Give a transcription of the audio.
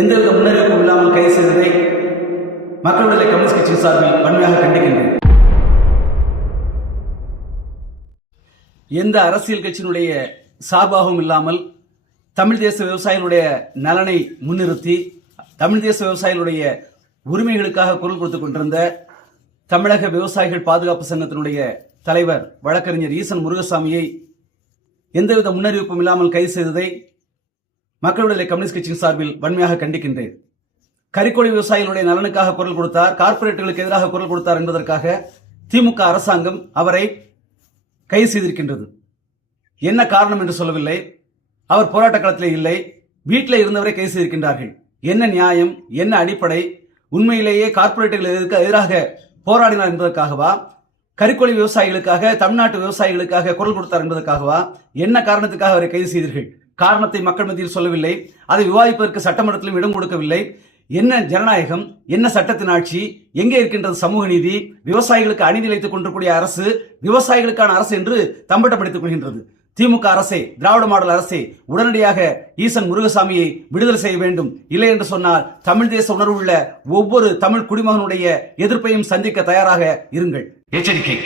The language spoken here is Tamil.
எந்தவித முன்னறிவிப்பும் இல்லாமல் கைது செய்ததை மக்கள் விடுதலை கம்யூனிஸ்ட் கட்சி சார்பில் வன்மையாக கண்டிக்கின்றேன். எந்த அரசியல் கட்சியினுடைய சார்பாகவும் இல்லாமல் தமிழ் தேச விவசாயிகளுடைய நலனை முன்னிறுத்தி தமிழ் தேச விவசாயிகளுடைய உரிமைகளுக்காக குரல் கொடுத்துக் கொண்டிருந்த தமிழக விவசாயிகள் பாதுகாப்பு சங்கத்தினுடைய தலைவர் வழக்கறிஞர் ஈசன் முருகசாமியை எந்தவித முன்னறிவிப்பும் இல்லாமல் கைது செய்ததை மக்கள் விடுதலை கம்யூனிஸ்ட் கட்சியின் சார்பில் வன்மையாக கண்டிக்கின்றேன். கறிக்கோழி விவசாயிகளுடைய நலனுக்காக குரல் கொடுத்தார், கார்ப்பரேட்டுகளுக்கு எதிராக குரல் கொடுத்தார் என்பதற்காக திமுக அரசாங்கம் அவரை கைது செய்திருக்கின்றது. என்ன காரணம் என்று சொல்லவில்லை. அவர் போராட்ட களத்திலே இல்லை, வீட்டில் இருந்தவரை கைது செய்திருக்கின்றார்கள். என்ன நியாயம், என்ன அடிப்படை? உண்மையிலேயே கார்ப்பரேட்டுகளுக்கு எதிராக போராடினார் என்பதற்காகவா, கறிக்கோழி விவசாயிகளுக்காக, தமிழ்நாட்டு விவசாயிகளுக்காக குரல் கொடுத்தார் என்பதற்காகவா, என்ன காரணத்துக்காக அவரை கைது செய்தீர்கள்? காரணத்தை மக்கள் மத்தியில் சொல்லவில்லை. அதை விவாதிப்பதற்கு சட்டமன்றத்திலும் இடம் கொடுக்கவில்லை. என்ன ஜனநாயகம், என்ன சட்டத்தின் ஆட்சி, எங்கே இருக்கின்றது சமூக நீதி? விவசாயிகளுக்கு அநீதி இழைத்துக் கொண்டிருக்கூடிய அரசு விவசாயிகளுக்கான அரசு என்று தம்பட்டப்படுத்திக் கொள்கின்றது. திமுக அரசே, திராவிட மாடல் அரசே, உடனடியாக ஈசன் முருகசாமியை விடுதலை செய்ய வேண்டும். இல்லை என்று சொன்னால் தமிழ் தேச உணர்வு உள்ள ஒவ்வொரு தமிழ் குடிமகனுடைய எதிர்ப்பையும் சந்திக்க தயாராக இருங்கள். எச்சரிக்கை.